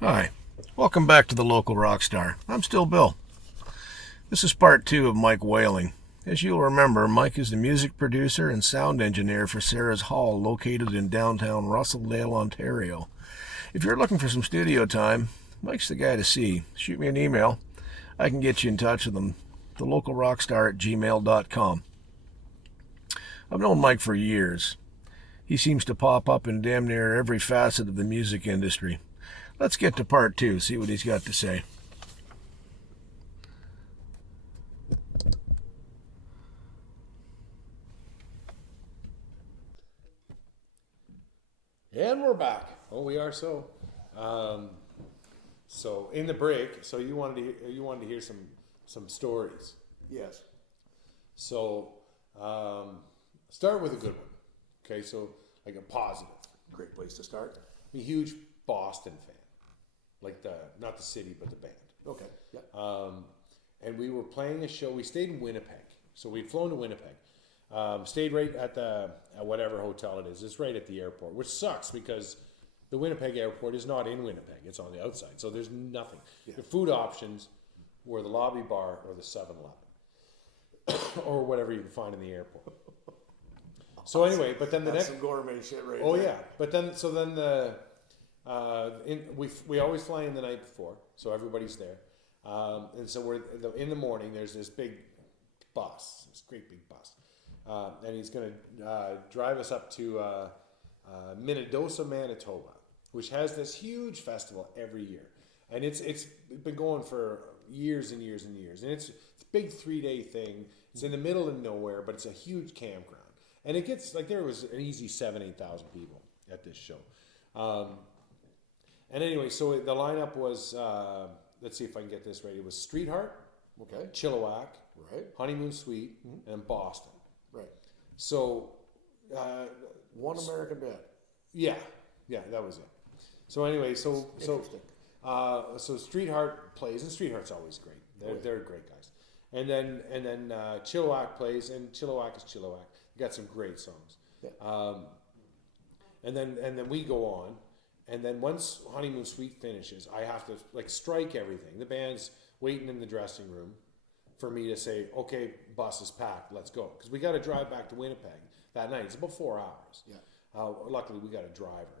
Hi, welcome back to the Local Rockstar. I'm still Bill. This is part two of Mike Whaling. As you'll remember, Mike is the music producer and sound engineer for Sarah's Hall, located in downtown Russellville, Ontario. If you're looking for some studio time, Mike's the guy to see. Shoot me an email. I can get you in touch with him. thelocalrockstar@gmail.com. I've known Mike for years. He seems to pop up in damn near every facet of the music industry. Let's get to part two, see what he's got to say. And we're back. Oh, we are so. So in the break, so you wanted to hear some stories. Yes. So start with a good one. Okay, so like a positive. Great place to start. I'm a huge Boston fan, like not the city but the band. Okay. Yeah. And we were playing a show. We stayed in Winnipeg, so we'd flown to Winnipeg. Stayed right at whatever hotel it is. It's right at the airport, which sucks because the Winnipeg airport is not in Winnipeg. It's on the outside, so there's nothing. Yeah. The food options were the lobby bar or the 7-Eleven or whatever you can find in the airport. So anyway, but then the That's next some gourmet shit right oh there. yeah, but then we always fly in the night before, so everybody's there, and so in the morning. There's this big bus, this great big bus, and he's going to drive us up to Minnedosa, Manitoba, which has this huge festival every year, and it's been going for years and years and years, and it's a big 3-day thing. It's in the middle of nowhere, but it's a huge campground. And it gets, like, there was an easy 8,000 people at this show. And anyway, so the lineup was, let's see if I can get this right. It was Streetheart, Okay. Chilliwack, Right. Honeymoon Suite, and Boston. Right. So, One American band. yeah, that was it. So anyway, so Interesting. Streetheart plays, and Streetheart's always great. They're great guys. And then Chilliwack plays, and Chilliwack is Chilliwack. They got some great songs. Yeah. And then we go on, and then once Honeymoon Suite finishes, I have to like strike everything. The band's waiting in the dressing room for me to say, okay, bus is packed, let's go, because we got to drive back to Winnipeg that night. It's about 4 hours. Yeah. Luckily, we got a driver.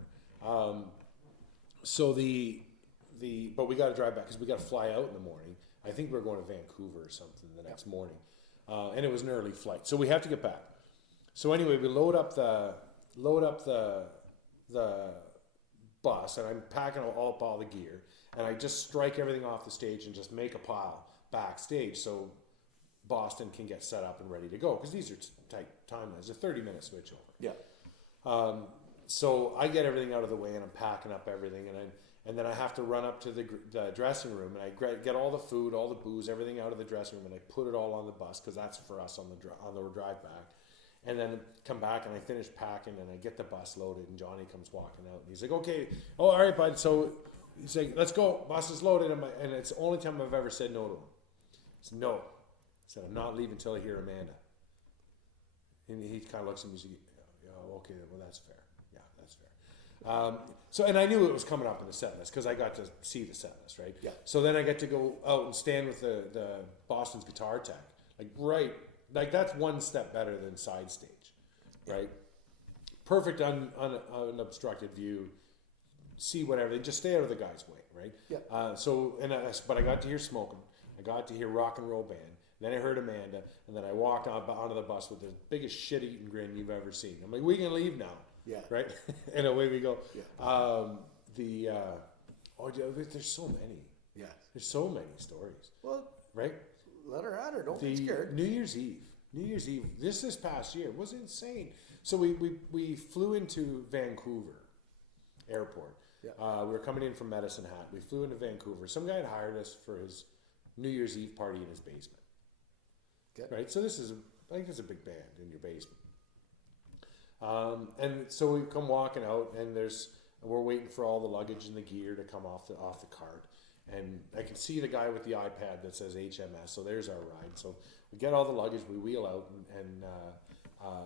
But we got to drive back because we got to fly out in the morning. I think we're going to Vancouver or something the next morning, and it was an early flight, so we have to get back. So anyway, we load up the bus, and I'm packing all the gear, and I just strike everything off the stage and just make a pile backstage so Boston can get set up and ready to go, because these are tight timelines. A 30-minute switchover. Yeah. So I get everything out of the way, and I'm packing up everything, and then I have to run up to the dressing room, and I get all the food, all the booze, everything out of the dressing room, and I put it all on the bus, because that's for us on the drive back. And then come back, and I finish packing, and I get the bus loaded, and Johnny comes walking out, and he's like, okay, oh, all right, bud. So he's like, let's go, bus is loaded, and it's the only time I've ever said no to him. I said, no. I said, I'm not leaving until I hear Amanda. And he kind of looks at me and says, yeah, okay, well, that's fair. Yeah, that's fair. And I knew it was coming up in the set list because I got to see the set list, right? Yeah. So then I get to go out and stand with the Boston's guitar tech, like that's one step better than side stage, right? Perfect unobstructed view. See whatever. Just stay out of the guy's way, right? Yeah. But I got to hear Smoking. I got to hear Rock and Roll Band. Then I heard Amanda, and then I walked onto the bus with the biggest shit-eating grin you've ever seen. I'm like, we can leave now. Yeah. Right? And away we go. Yeah. There's so many. Yeah. There's so many stories. Well, Right? let her at her. Don't be scared. New Year's Eve. This past year was insane. So we flew into Vancouver Airport. Yeah. We were coming in from Medicine Hat. We flew into Vancouver. Some guy had hired us for his New Year's Eve party in his basement. Okay. Right? So I think it's a big band in your basement. And so we come walking out, and we're waiting for all the luggage and the gear to come off the cart. And I can see the guy with the iPad that says HMS. So there's our ride. So we get all the luggage, we wheel out, and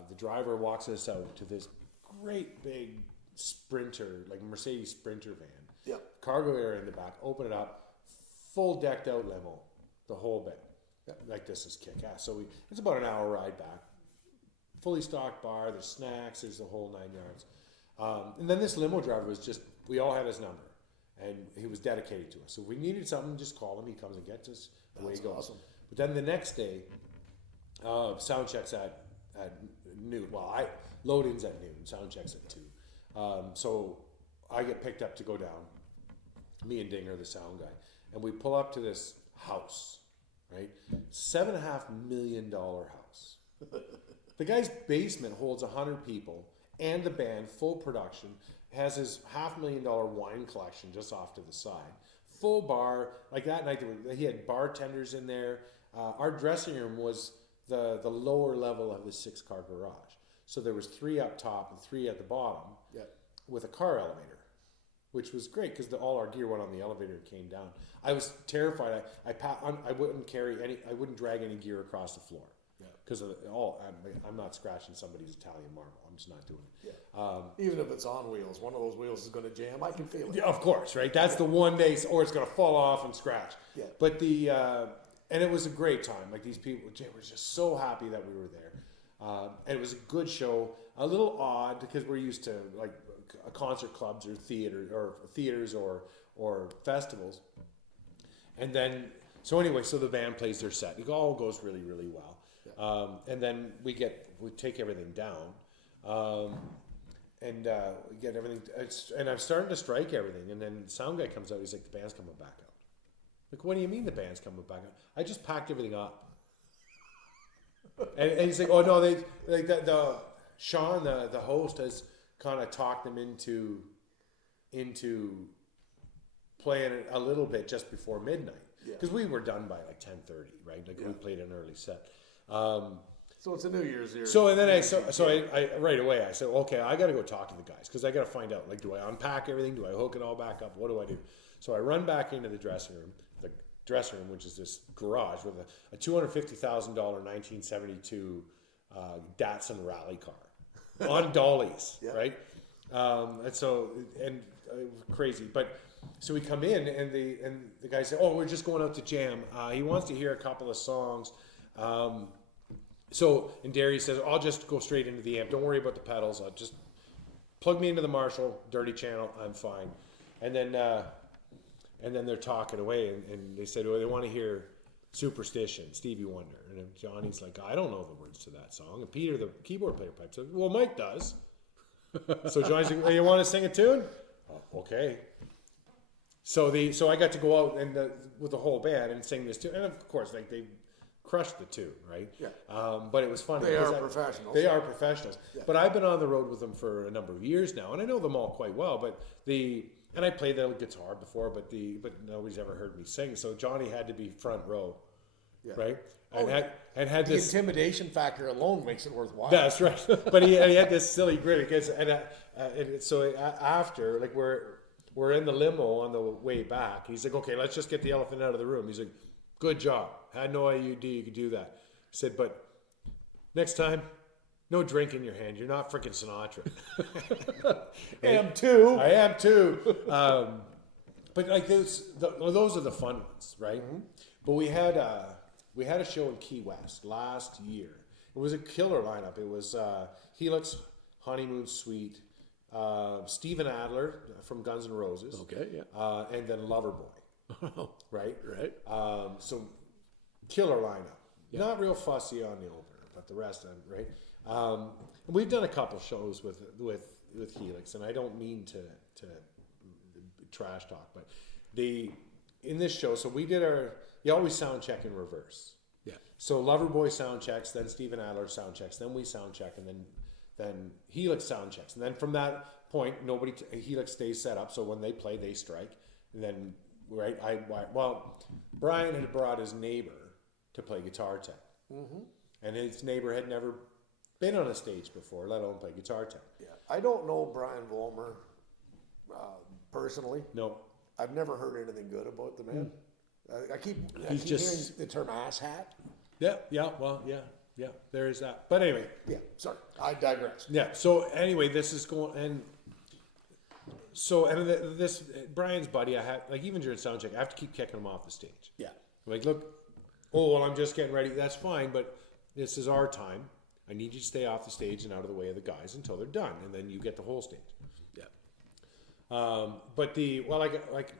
the driver walks us out to this great big Sprinter, like Mercedes Sprinter van. Yep. cargo area in the back, open it up, full decked out limo, the whole bit. Like this is kick ass. So it's about an hour ride back. Fully stocked bar, there's snacks, there's the whole 9 yards. And then this limo driver was just, we all had his number. And he was dedicated to us. So if we needed something, just call him. He comes and gets us. Away he goes. Awesome. But then the next day, sound checks at noon. Well, load-ins at noon, sound checks at 2. So I get picked up to go down. Me and Dinger, the sound guy. And we pull up to this house, right? $7.5 million house. The guy's basement holds 100 people and the band, full production, has his $500,000 wine collection just off to the side. Full bar, like that night, he had bartenders in there. Our dressing room was the lower level of his 6-car garage. So there was 3 up top and 3 at the bottom with a car elevator, which was great because all our gear went on the elevator and came down. I was terrified. I wouldn't drag any gear across the floor. Because I'm not scratching somebody's Italian marble. I'm just not doing it. Even if it's on wheels, one of those wheels is going to jam. I can feel it. Yeah, of course, right? That's the one day, or it's going to fall off and scratch. Yeah. But and it was a great time. Like these people, Jay was just so happy that we were there. And it was a good show. A little odd because we're used to like concert clubs or theaters or festivals. And then, so the band plays their set. It all goes really, really well. And then we take everything down, and we get everything. And I'm starting to strike everything. And then the sound guy comes out. He's like, "The band's coming back out." Like, what do you mean the band's coming back out? I just packed everything up. and he's like, "Oh no, they like the Sean, the host, has kind of talked them into playing it a little bit just before midnight because we were done by like 10:30, right? Like we played an early set." So it's a New Year's Eve. So and then I right away I said, okay, I got to go talk to the guys because I got to find out, like, do I unpack everything? Do I hook it all back up? What do I do? So I run back into the dressing room, which is this garage with a $250,000 1972 Datsun rally car on dollies, right? And crazy, but. So we come in and the guy said, "Oh, we're just going out to jam. He wants to hear a couple of songs." And Derry says, "I'll just go straight into the amp. Don't worry about the pedals. I'll just plug me into the Marshall dirty channel. I'm fine." And then they're talking away and they said, "Oh, they want to hear Superstition, Stevie Wonder." And Johnny's like, "I don't know the words to that song." And Peter, the keyboard player, pipes up, "Well, Mike does." So Johnny's like, "Oh, you want to sing a tune?" "Oh, okay." So I got to go out and with the whole band and sing this tune, and of course, like they crushed the tune, right? Yeah. But it was funny. They are professionals. They are professionals. Yeah. But I've been on the road with them for a number of years now, and I know them all quite well. And I played the guitar before, but nobody's ever heard me sing. So Johnny had to be front row, right? And had the this intimidation factor alone makes it worthwhile. That's right. But he had this silly grin because so after, like, we're in the limo on the way back. He's like, "Okay, let's just get the elephant out of the room." He's like, "Good job. Had no idea you could do that." He said, "But next time, no drink in your hand. You're not freaking Sinatra." I am too. I am too. But like those are the fun ones, right? Mm-hmm. But we had a show in Key West last year. It was a killer lineup. It was Helix, Honeymoon Suite, Steven Adler from Guns N' Roses. Okay, yeah. And then Loverboy. Right? Right. So killer lineup. Yeah. Not real fussy on the opener, but the rest of it, right? And we've done a couple shows with Helix, and I don't mean to trash talk, but in this show, so we did you always sound check in reverse. Yeah. So Loverboy sound checks, then Steven Adler sound checks, then we sound check, and then Helix sound checks, and then from that point, Helix stays set up. So when they play, they strike, and then Brian had brought his neighbor to play guitar tech, and his neighbor had never been on a stage before, let alone play guitar tech. Yeah, I don't know Brian Vollmer personally. No, I've never heard anything good about the man. I keep just hearing the term asshat. Yeah. There is that. But anyway. Yeah. Sorry, I digress. Yeah. So anyway, this is going, and So, and this Brian's buddy, I have, like, even during sound check, I have to keep kicking him off the stage. Yeah. Like, look, oh, well, I'm just getting ready. That's fine, but this is our time. I need you to stay off the stage and out of the way of the guys until they're done, and then you get the whole stage. Yeah. But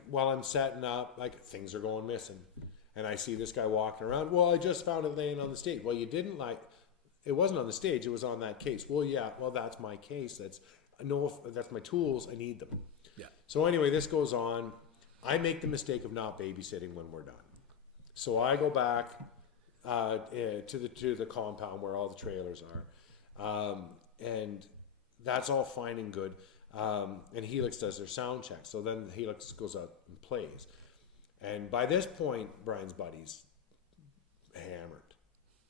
while I'm setting up, like, things are going missing, and I see this guy walking around. Well, I just found it laying on the stage. Well, you didn't, like, it wasn't on the stage. It was on that case. Well, yeah. Well, that's my case. That's my tools. I need them. Yeah. So anyway, this goes on. I make the mistake of not babysitting when we're done. So I go back to the compound where all the trailers are, and that's all fine and good. And Helix does their sound check. So then Helix goes out and plays. And by this point, Brian's buddy's hammered,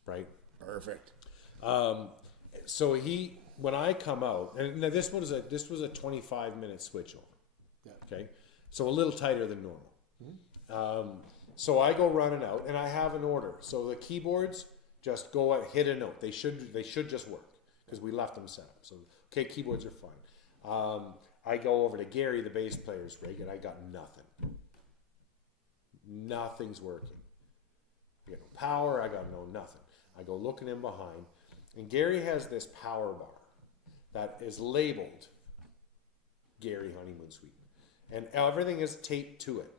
right? Perfect. So when I come out, and now this was a 25-minute switch over. Yeah. Okay, so a little tighter than normal. So I go running out, and I have an order. So the keyboards just go out, hit a note. They should just work because we left them set up. So okay, keyboards are fine. I go over to Gary, the bass player's rig, and I got nothing. Nothing's working. I got no power. I got nothing. I go looking in behind, and Gary has this power bar that is labeled Gary Honeymoon Suite, and everything is taped to it.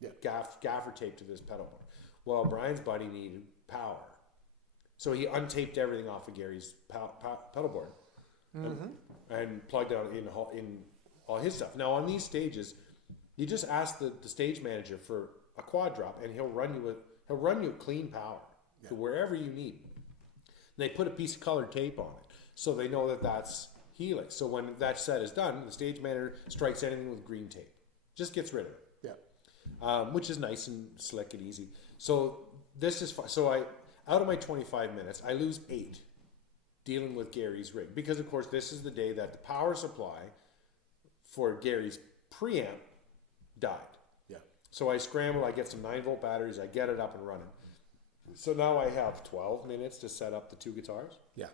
Yeah. Gaffer taped to this pedal bar. Well, Brian's buddy needed power, so he untaped everything off of Gary's pedal board and plugged it in all his stuff. Now on these stages, you just ask the stage manager for a quad drop, and he'll run you clean power to wherever you need. And they put a piece of colored tape on it, so they know that that's Helix. So when that set is done, the stage manager strikes anything with green tape, just gets rid of it. Yeah. Which is nice and slick and easy. So this is fun. So out of my 25 minutes, I lose 8 dealing with Gary's rig, because of course this is the day that the power supply for Gary's preamp died. Yeah. So I scramble, I get some 9-volt batteries, I get it up and running. So now I have 12 minutes to set up the 2 guitars. Yeah.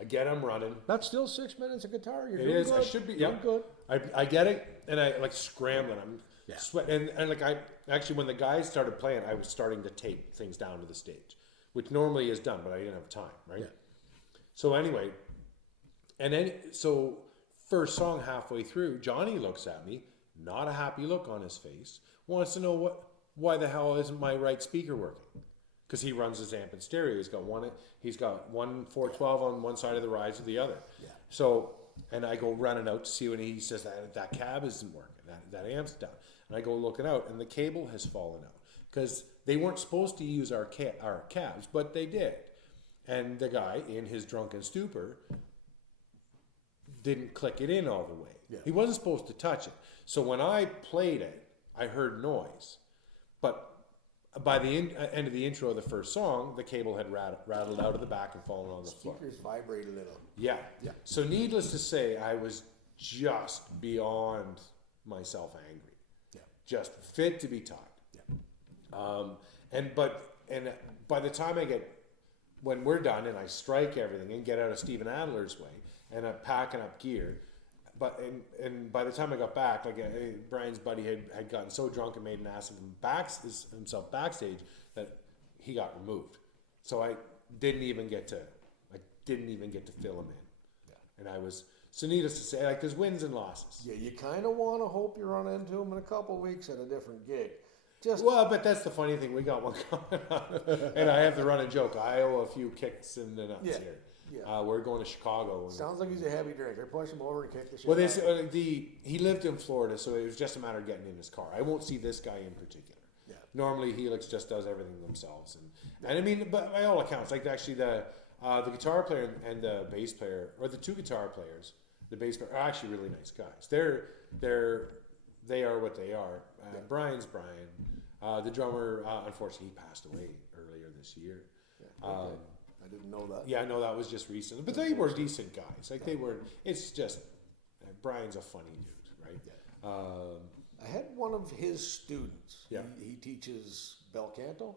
I get them running. That's still 6 minutes of guitar. You're It doing is. good. I should be. Doing Yeah. good. I get it, and I like scrambling. I'm Yeah. sweating, and like I actually, when the guys started playing, I was starting to tape things down to the stage, which normally is done, but I didn't have time, right? Yeah. So anyway, and then so first song halfway through, Johnny looks at me, not a happy look on his face, wants to know why the hell isn't my right speaker working? Because he runs his amp and stereo. He's got one 412 on one side of the rides or the other. Yeah. So, and I go running out to see when he says that cab isn't working, that amp's down. And I go looking out, and the cable has fallen out because they weren't supposed to use our cabs, but they did. And the guy, in his drunken stupor, didn't click it in all the way. Yeah. He wasn't supposed to touch it. So when I played it, I heard noise, but by the end of the intro of the first song, the cable had rattled out of the back and fallen on the floor. Speakers vibrate a little. Yeah. Yeah. So needless to say, I was just beyond myself angry. Yeah. Just fit to be tied. Yeah. And by the time when we're done and I strike everything and get out of Steven Adler's way and I'm packing up gear, and by the time I got back, like Brian's buddy had gotten so drunk and made an ass of himself backstage that he got removed. So I didn't even get to fill him in. Yeah. And I was, so needless to say, like, there's wins and losses. Yeah, you kind of want to hope you run into him in a couple weeks at a different gig. Well, but that's the funny thing. We got one coming up, and I have to run a joke. I owe a few kicks in the nuts Yeah. here. Yeah. We're going to Chicago. Sounds like he's a heavy drinker. Push him over and kick the shit. Well, out of him. he lived in Florida, so it was just a matter of getting in his car. I won't see this guy in particular. Yeah. Normally, Helix just does everything themselves, and I mean, but by all accounts, like actually the guitar player and the bass player, or the 2 guitar players, the bass player are actually really nice guys. They are what they are. Brian's Brian. The drummer, unfortunately, he passed away earlier this year. Yeah, okay. I didn't know that. Yeah, no, that was just recent. But they were decent guys. Like they were. It's just Brian's a funny dude, right? Yeah. I had one of his students. Yeah. He teaches bel canto.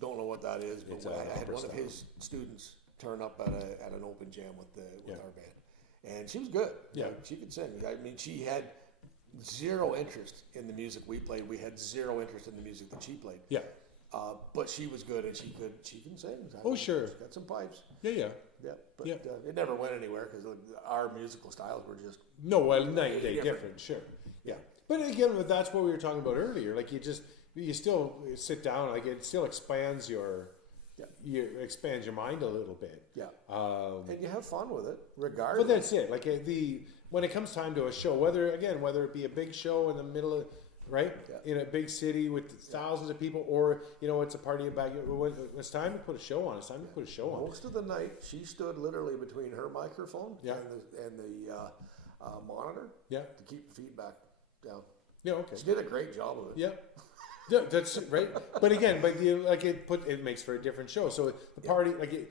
Don't know what that is, but It's I had upper one of style. his students turn up at an open jam with our band, and she was good. Yeah. Like, she could sing. I mean, she had zero interest in the music we played. We had zero interest in the music that she played. Yeah. But she was good, and she can sing. Oh, sure. She's got some pipes. Yeah. Yeah, but Yeah. It never went anywhere because our musical styles were just No, well, night and day Different. different, sure. Yeah. But again, that's what we were talking about earlier. Like you still sit down, like it still expands expands your mind a little bit. yeah. Um, And you have fun with it, but regardless. that's it. Like when it comes time to a show, whether it be a big show in the middle of, right, Yeah. in a big city with thousands of people, or it's a party about when it's time to put a show on. It's time to put a show on. Most of the night, she stood literally between her microphone Yeah. and the monitor Yeah. to keep the feedback down. Yeah. Okay. She did a great job of it. Yeah. Yeah, that's right. But again, it makes for a different show. So the party, like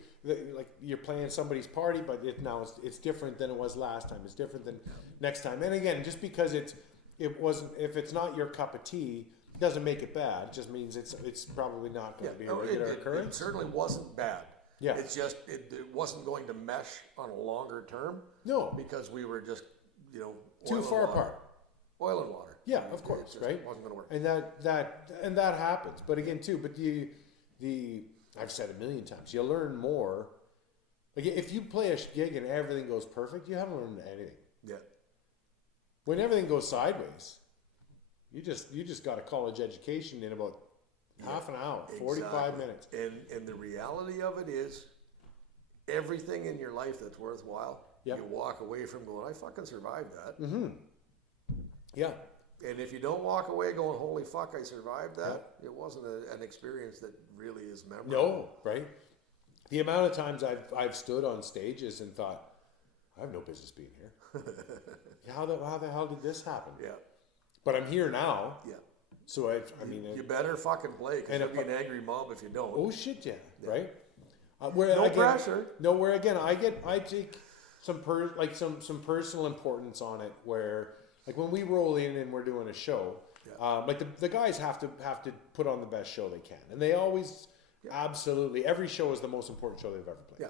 you're playing somebody's party, but it's different than it was last time. It's different than next time. And again, just because if it's not your cup of tea, doesn't make it bad. It just means it's probably not going to be a regular It occurrence. certainly wasn't bad. Yeah. It's just it wasn't going to mesh on a longer term. No. Because we were just Too oil far and water. apart. Oil and water. Yeah, of course, It just right? wasn't going to work. And that happens. But again, too, I've said a million times, you learn more. Like if you play a gig and everything goes perfect, you haven't learned anything. Yeah. When everything goes sideways, you just got a college education in about half an hour, 45 Exactly. minutes. And the reality of it is, everything in your life that's worthwhile, Yep. you walk away from going, I fucking survived that. Yeah. And if you don't walk away going, holy fuck, I survived that, it wasn't an experience that really is memorable. No, right? The amount of times I've stood on stages and thought, I have no business being here. How the hell did this happen? Yeah. But I'm here now. Yeah. So I mean, You better fucking play because and you'll if be an angry mob if you don't. oh shit, yeah, right. No pressure. No, where again, I take some some personal importance on it. Where like when we roll in and we're doing a show, like the guys have to put on the best show they can, and they always absolutely every show is the most important show they've ever played. Yeah.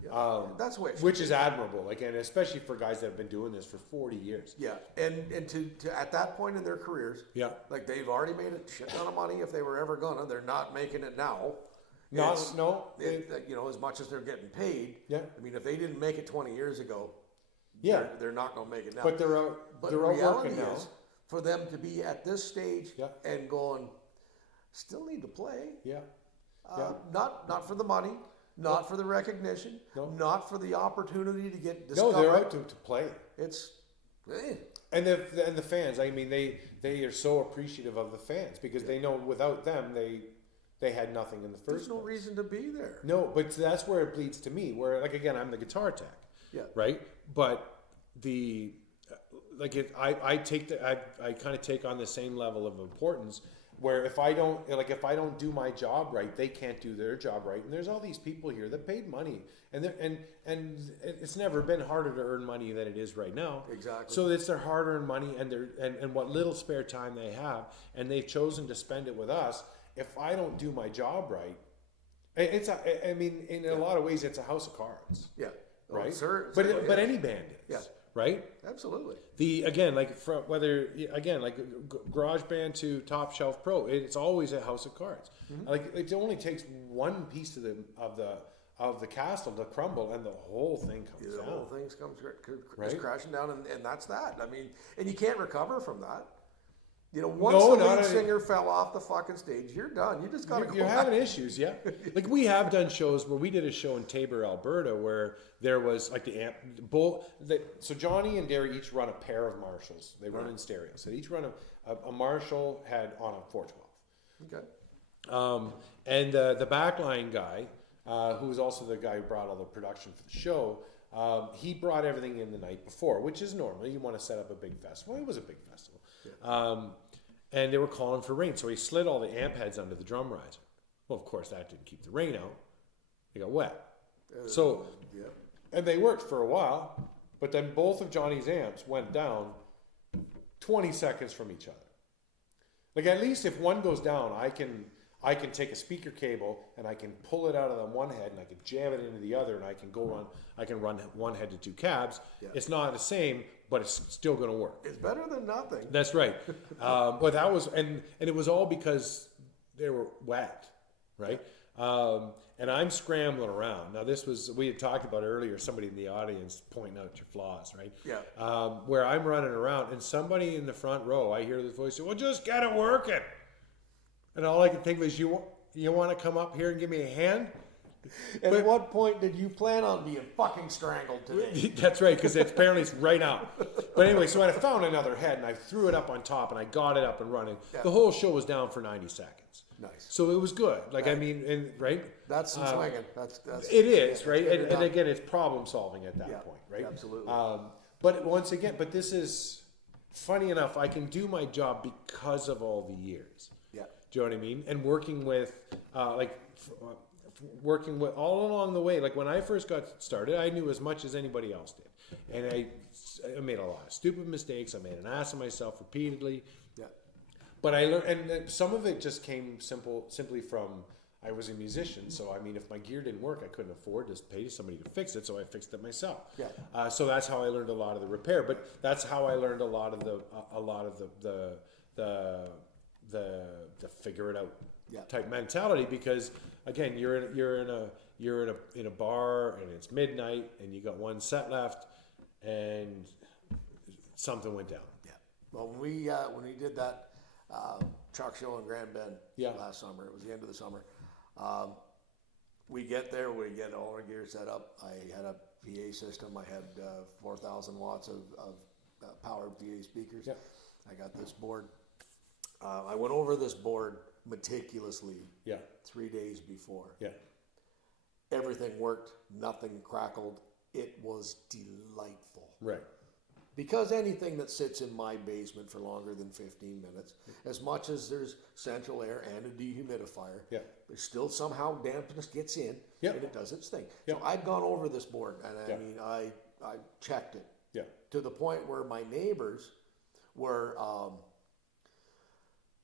Yeah. That's the way it should Which is admirable, like, and especially for guys that have been doing this for 40 years. Yeah, and to at that point in their careers, Yeah. like they've already made a shit ton of money if they were ever gonna. They're not making it now. As much as they're getting paid. Yeah. I mean, if they didn't make it 20 years ago, Yeah. they're not gonna make it now. But they're out the reality working now. is, for them to be at this stage Yeah. and going, still need to play. Yeah. Not for the money, not for the recognition, No. not for the opportunity to get No, discovered. they're out to play. It's. And the fans, I mean, they are so appreciative of the fans because they know without them they had nothing in the first There's no place. reason to be there. No, but that's where it bleeds to me. Where like again, I'm the guitar tech. Yeah. Right. But I kind of take on the same level of importance. Where if I don't do my job right, they can't do their job right. And there's all these people here that paid money, and it's never been harder to earn money than it is right now. Exactly. So it's their hard-earned money and what little spare time they have, and they've chosen to spend it with us. If I don't do my job right, in a lot of ways, it's a house of cards, Yeah. right? Sir, But any band is, Yeah. right? Absolutely. Garage Band to Top Shelf Pro, it's always a house of cards. Mm-hmm. Like it only takes one piece of the castle to crumble, and the whole thing comes The down. whole thing comes Right. crashing down, and that's that. I mean, and you can't recover from that. Once No, the not lead any- singer fell off the fucking stage, you're done. You just gotta go. You're back. having issues, yeah. Like we have done shows where we did a show in Tabor, Alberta, where there was like the amp. So Johnny and Derry each run a pair of Marshalls. They run in stereo. So they each run a Marshall head on a 412. Okay. And the backline guy, who was also the guy who brought all the production for the show, he brought everything in the night before, which is normal. You want to set up a big festival. It was a big festival. And they were calling for rain. So he slid all the amp heads under the drum riser. Well, of course, that didn't keep the rain out. They got wet. Yeah. And they worked for a while, but then both of Johnny's amps went down 20 seconds from each other. Like at least if one goes down, I can take a speaker cable and I can pull it out of the one head and I can jam it into the other and I can run one head to two cabs. Yeah. It's not the same, but it's still going to work. It's better than nothing. That's right. But that was, and it was all because they were wet, right? And I'm scrambling around. Now this was, we had talked about earlier, somebody in the audience pointing out your flaws, right? Yeah. Where I'm running around and somebody in the front row, I hear this voice say, well, just get it working. And all I can think of is, you want to come up here and give me a hand? At what point did you plan on being fucking strangled today? That's right, because apparently it's right out. But anyway, so I found another head and I threw it up on top and I got it up and running. Yeah. The whole show was down for 90 seconds. Nice. So it was good. Like, I mean, and right? That's some swinging. That's It is, right? get it And done. again, it's problem solving at that Yeah, point, right? absolutely. But once again, but this is, funny enough, I can do my job because of all the years. Yeah. Do you know what I mean? And working with, working with all along the way. Like when I first got started, I knew as much as anybody else did, and I made a lot of stupid mistakes. I made an ass of myself repeatedly. Yeah. But I learned, and some of it just came simply from, I was a musician, so I mean, if my gear didn't work, I couldn't afford to pay somebody to fix it, so I fixed it myself. Yeah. So that's how I learned a lot of the repair. But that's how I learned a lot of the figure it out Yeah. type mentality. Because again, you're in a bar and it's midnight and you got one set left and something went down. Yeah. Well, when we did that truck show in Grand Bend last summer, it was the end of the summer. We get there, we get all our gear set up. I had a PA system. I had 4,000 watts of powered PA speakers. Yeah. I got this board. I went over this board meticulously Yeah. 3 days before. Yeah. Everything worked. Nothing crackled. It was delightful. Right. Because anything that sits in my basement for longer than 15 minutes, as much as there's central air and a dehumidifier, Yeah. there's still somehow dampness gets in Yeah. and it does its thing. Yeah. So I'd gone over this board and I Yeah. mean, I checked it Yeah. to the point where my neighbors were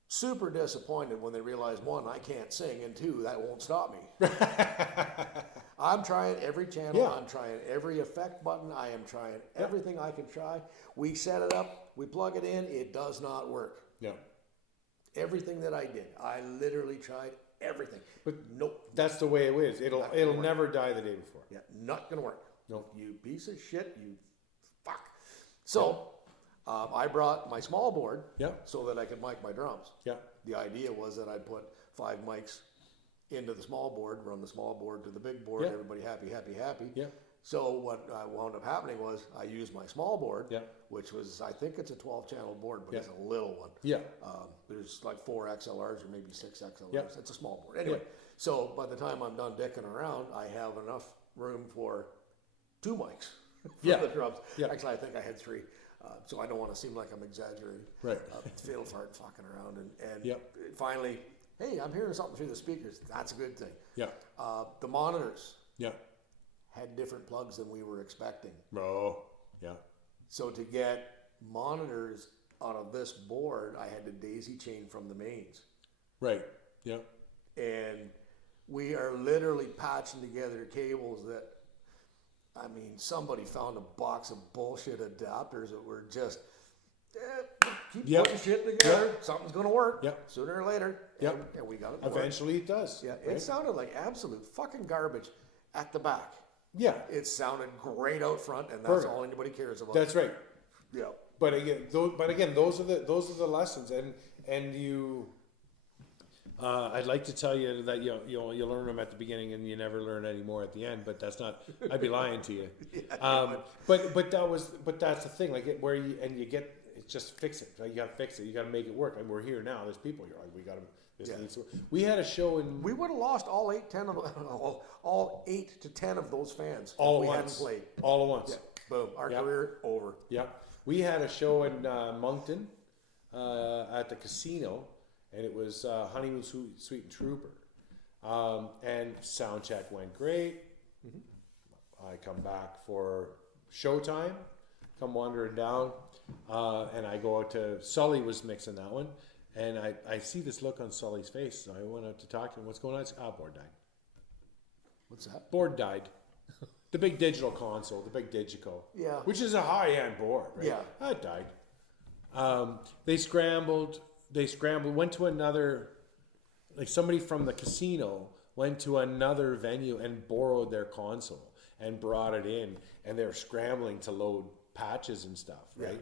super disappointed when they realized, one, I can't sing, and two, that won't stop me. I'm trying every channel. Yeah. I'm trying every effect button. I am trying everything I can try. We set it up. We plug it in. It does not work. Yeah. Everything that I did, I literally tried everything. But nope. That's the way it is. It'll Not gonna work. never die the day before. Yeah, not gonna work. No. You piece of shit. You fuck. So I brought my small board. Yeah. So that I could mic my drums. Yeah. The idea was that I'd put 5 mics into the small board, run the small board to the big board, Yeah. everybody happy, happy, happy. Yeah. So what wound up happening was I used my small board, Yeah. which was, I think it's a 12-channel board, but Yeah. it's a little one. Yeah. There's like 4 XLRs or maybe 6 XLRs. Yeah. It's a small board. Anyway, Yeah. so by the time I'm done dicking around, I have enough room for 2 mics for Yeah. the drums. Yeah. Actually, I think I had 3. So I don't want to seem like I'm exaggerating. Right. Fatal fart fucking around. And Yep. finally, hey, I'm hearing something through the speakers. That's a good thing. Yeah. The monitors Yeah. had different plugs than we were expecting. Oh. Yeah. So to get monitors out of this board, I had to daisy chain from the mains. Right. Yeah. And we are literally patching together cables that, I mean, somebody found a box of bullshit adapters that were just, keep Yep. putting shit together. Something's going to work Yep. sooner or later. Yep. And we got it to work. Eventually it does. Yeah, right? it sounded like absolute fucking garbage at the back. Yeah. It sounded great out front, and that's Perfect. all anybody cares about. That's right. Yeah. But again, those are the lessons, and you. I'd like to tell you that you learn them at the beginning and you never learn any more at the end, but that's not. I'd be lying to you. But that's the thing, like where you get it's just fix it. Like, you got to fix it. You got to make it work. And we're here now. There's people here. Like, we got to. This Yeah. needs to work. We had a show in We would have lost all 8 to 10 of those fans all if at we once. hadn't played. All at once. Yeah. Boom. Our Yeah. career over. Yeah, we had a show in Moncton at the casino, and it was Honeymoon Sweet and Trooper, and sound check went great. I come back for showtime, come wandering down, and I go out to Sully was mixing that one, And I see this look on Sully's face, so I went out to talk to him. What's going on? Board died. What's that? Board died. The big digital console, the big Digico. Yeah. Which is a high-end board, right? Yeah. That died. They scrambled, went to another, like somebody from the casino went to another venue and borrowed their console and brought it in, and they're scrambling to load patches and stuff, right?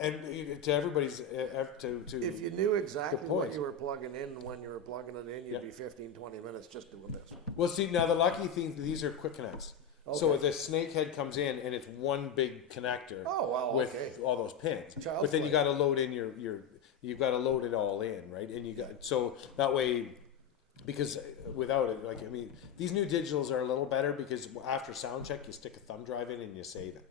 And to everybody's, If you knew exactly Good what point. you were plugging in when you were plugging it in, you'd be 15, 20 minutes just doing this. Well, see, now the lucky thing, these are quick connects. So Okay. the snake head comes in and it's one big connector Oh, well, with okay. all those pins. Child's But then you play. got to load in you've got to load it all in, right? And you got, so that way, because without it, like, I mean, these new digitals are a little better because after sound check, you stick a thumb drive in and you save it.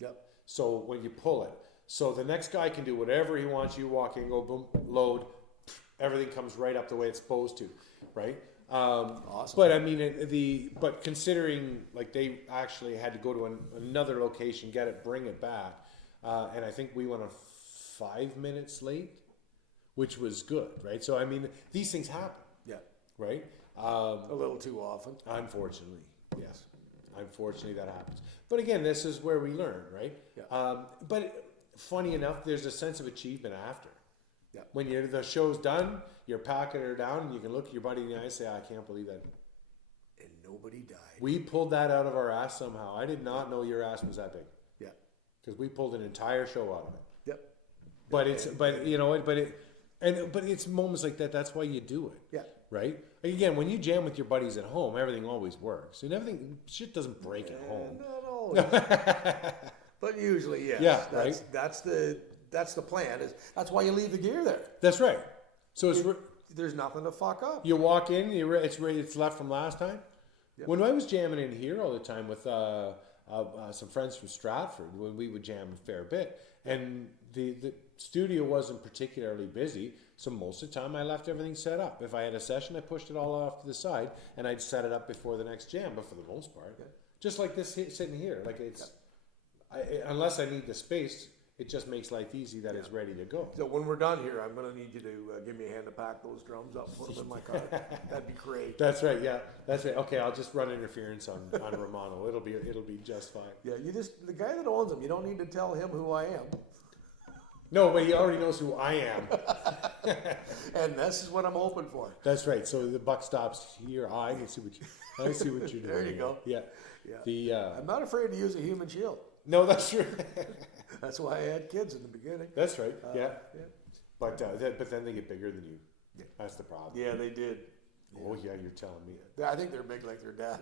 Yep. So when you pull it, so the next guy can do whatever he wants. You walk in, go boom, load, everything comes right up the way it's supposed to, right? Awesome. But I mean, but considering like they actually had to go to another location, get it, bring it back, and I think we went on 5 minutes late, which was good, right? So I mean, these things happen, Yeah. right? A little too often. Unfortunately, yes. Unfortunately, that happens. But again, this is where we learn, right? Yeah. But funny enough, there's a sense of achievement after. Yeah. When the show's done, you're packing her down, and you can look at your buddy in the eye and say, "I can't believe that And nobody died. we pulled that out of our ass somehow." I did not know your ass was that big Yeah. because we pulled an entire show out of it. Yep. But it's moments like that. That's why you do it. Yeah. Right? Like again, when you jam with your buddies at home, everything always works, and shit doesn't break at home. Not always. But usually, yes. Yeah, That's the plan. That's why you leave the gear there. That's right. So There's nothing to fuck up. you walk in, it's left from last time. Yep. When I was jamming in here all the time with some friends from Stratford, when we would jam a fair bit, and the studio wasn't particularly busy, so most of the time I left everything set up. If I had a session, I pushed it all off to the side, and I'd set it up before the next jam. But for the most part, just like this sitting here, like unless I need the space, it just makes life easy that it's ready to go. So when we're done here, I'm going to need you to give me a hand to pack those drums up and put them in my car. That'd be great. That's right. Yeah, that's right. Okay, I'll just run interference on Romano. It'll be just fine. Yeah, the guy that owns them, you don't need to tell him who I am. No, but he already knows who I am. And this is what I'm hoping for. That's right. So the buck stops here. I see what you're doing. There you go. Yeah. Yeah. I'm not afraid to use a human shield. No, that's true. That's why I had kids in the beginning. That's right. Yeah. Yeah. But then they get bigger than you. Yeah. That's the problem. Yeah, they did. Oh yeah, you're telling me. I think they're big like their dad.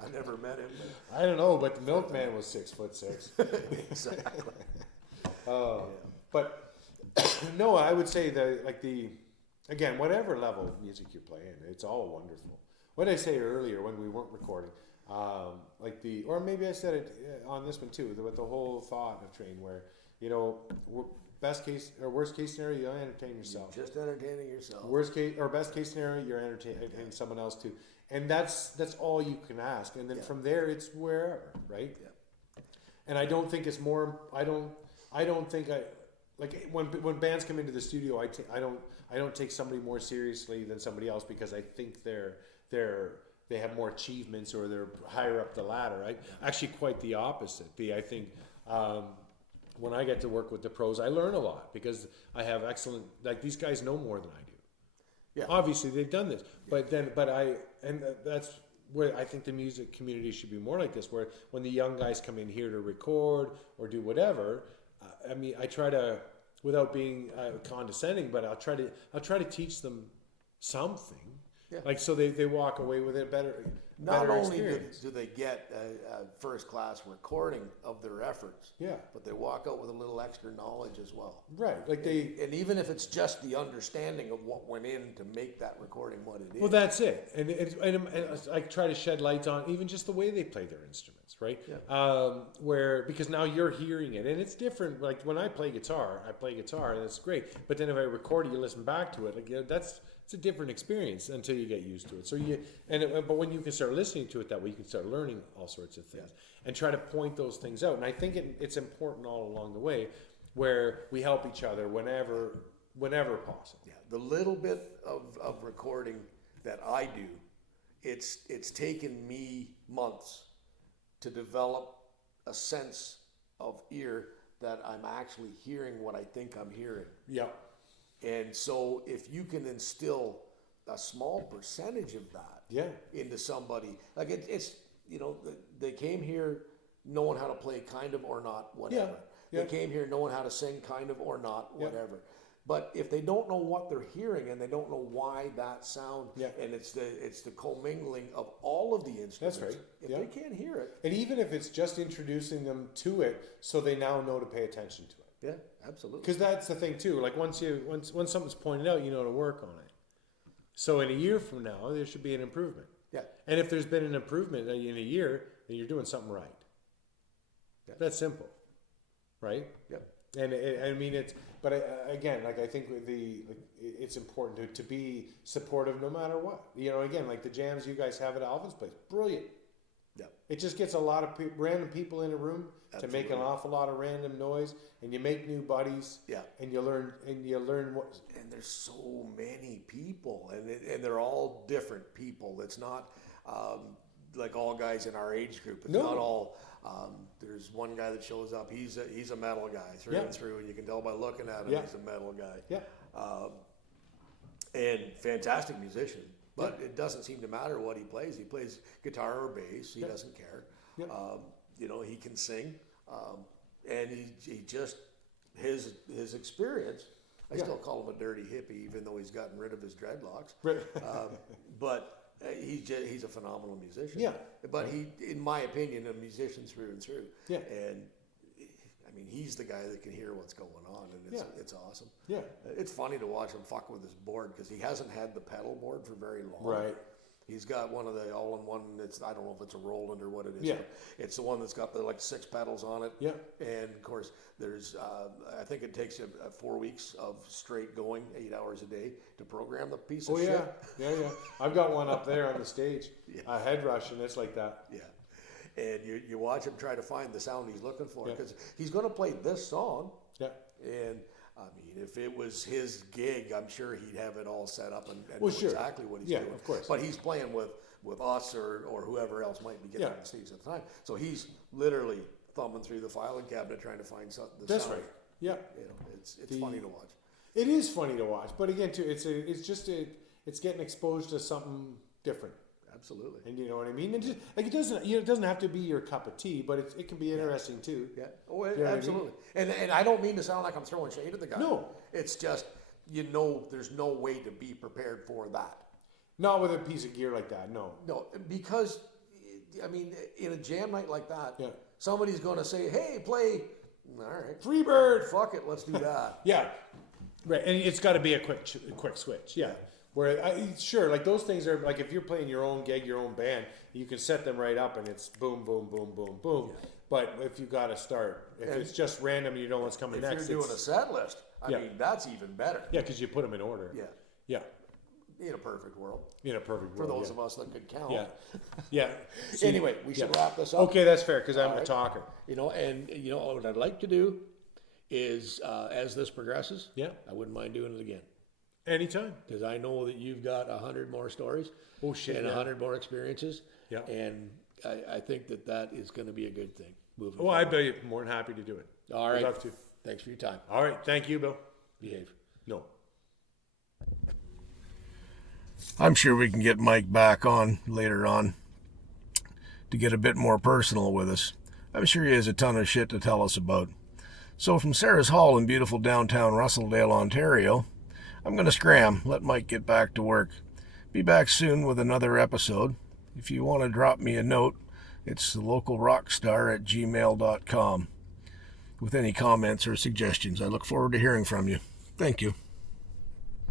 I never met him. But I don't know, but the milkman was 6'6". exactly. But no, I would say again, whatever level of music you're playing, it's all wonderful. What did I say earlier when we weren't recording? Or maybe I said it on this one too, with the whole thought of train where, best case or worst case scenario, you entertain yourself. Just entertaining yourself. Worst case or best case scenario, you're entertaining someone else too. And that's all you can ask. And then from there, it's wherever, right? Yeah. And I don't think it's more, I don't think when bands come into the studio, I don't take somebody more seriously than somebody else because I think they have more achievements or they're higher up the ladder, right? Actually, quite the opposite. I think when I get to work with the pros, I learn a lot because I have excellent, these guys know more than I do. Yeah. Obviously, they've done this, and that's where I think the music community should be more like this, where when the young guys come in here to record or do whatever, I try to, without being condescending, but I'll try to teach them something. Yeah. So they walk away with a better Not only experience. do they get a first-class recording of their efforts, Yeah. but they walk out with a little extra knowledge as well. Right, And even if it's just the understanding of what went in to make that recording what it is. well, that's it, and I try to shed light on even just the way they play their instruments, right? Yeah. Because now you're hearing it, and it's different. Like when I play guitar, and it's great. But then if I record it, you listen back to it. It's a different experience until you get used to it. So but when you can start listening to it that way, you can start learning all sorts of things and try to point those things out. And I think it's important all along the way, where we help each other whenever whenever possible. Yeah, the little bit of recording that I do, it's taken me months to develop a sense of ear that I'm actually hearing what I think I'm hearing. Yeah. And so if you can instill a small percentage of that into somebody, like it's, you know, they came here knowing how to play kind of or not, whatever. They came here knowing how to sing kind of or not, whatever. But if they don't know what they're hearing and they don't know why that sound, and it's the commingling of all of the instruments. That's right. If they can't hear it. And even if it's just introducing them to it so they now know to pay attention to it. Yeah, absolutely. Because that's the thing too. Like once something's pointed out, you know to work on it. So in a year from now, there should be an improvement. Yeah. And if there's been an improvement in a year, then you're doing something right. Yeah. That's simple, right? Yeah. And I mean again, like I think with it's important to be supportive no matter what. You know, again, like the jams you guys have at Alvin's place, brilliant. Yeah. It just gets a lot of random people in a room to make an awful lot of random noise, and you make new buddies. Yeah. And you learn what. And there's so many people, and they're all different people. It's not like all guys in our age group. It's not all. There's one guy that shows up. He's a metal guy through and through, and you can tell by looking at him he's a metal guy. Yeah. And fantastic musician. But it doesn't seem to matter what he plays. He plays guitar or bass. He doesn't care. Yeah. You know, he can sing. And he just, his experience, I still call him a dirty hippie, even though he's gotten rid of his dreadlocks. Right. But he's a phenomenal musician. Yeah. But he, in my opinion, a musician through and through. Yeah. And I mean, he's the guy that can hear what's going on, and it's awesome. Yeah. It's funny to watch him fuck with his board because he hasn't had the pedal board for very long. Right. He's got one of the all-in-one. I don't know if it's a Roland or what it is. Yeah. It's the one that's got the 6 pedals on it. Yeah. And of course, there's I think it takes you 4 weeks of straight going, 8 hours a day to program the piece of shit. Yeah. I've got one up there on the stage, a head rush, and it's like that. Yeah. And you watch him try to find the sound he's looking for because he's going to play this song. Yeah. And I mean, if it was his gig, I'm sure he'd have it all set up and know exactly what he's doing. Yeah, of course. But he's playing with us or whoever else might be getting on the stage at the time. So he's literally thumbing through the filing cabinet trying to find something. That's right. Yeah. You know, it's funny to watch. It is funny to watch, but again, too, it's getting exposed to something different. Absolutely. And you know what I mean? And just, like it doesn't have to be your cup of tea, but it can be interesting too. Yeah. Oh, absolutely. I mean? And I don't mean to sound like I'm throwing shade at the guy. No. It's just, there's no way to be prepared for that. Not with a piece of gear like that, no. No, because, I mean, in a jam night like that, somebody's going to say, hey, play, all right. Freebird. Fuck it, let's do that. Yeah. Right, and it's got to be a quick switch, yeah. Where sure, like those things are like if you're playing your own gig, your own band, you can set them right up and it's boom, boom, boom, boom, boom. Yeah. But if you got to start, if it's just random, you know what's coming next. If you're doing a set list, I mean that's even better. Yeah, because you put them in order. Yeah. Yeah. In a perfect world. In a perfect world. For those of us that could count. Yeah. Yeah. See, anyway, we should wrap this up. Okay, that's fair because I'm a talker. And what I'd like to do is as this progresses, I wouldn't mind doing it again. Anytime. Because I know that you've got 100 more stories. Oh, shit. And 100 more experiences. Yeah. And I think that is going to be a good thing moving forward. I'd be more than happy to do it. All right. I'd love to. Thanks for your time. All right. Thank you, Bill. Behave. No. I'm sure we can get Mike back on later on to get a bit more personal with us. I'm sure he has a ton of shit to tell us about. So from Sarah's Hall in beautiful downtown Russelldale, Ontario, I'm going to scram, let Mike get back to work. Be back soon with another episode. If you want to drop me a note, it's thelocalrockstar@gmail.com with any comments or suggestions. I look forward to hearing from you. Thank you.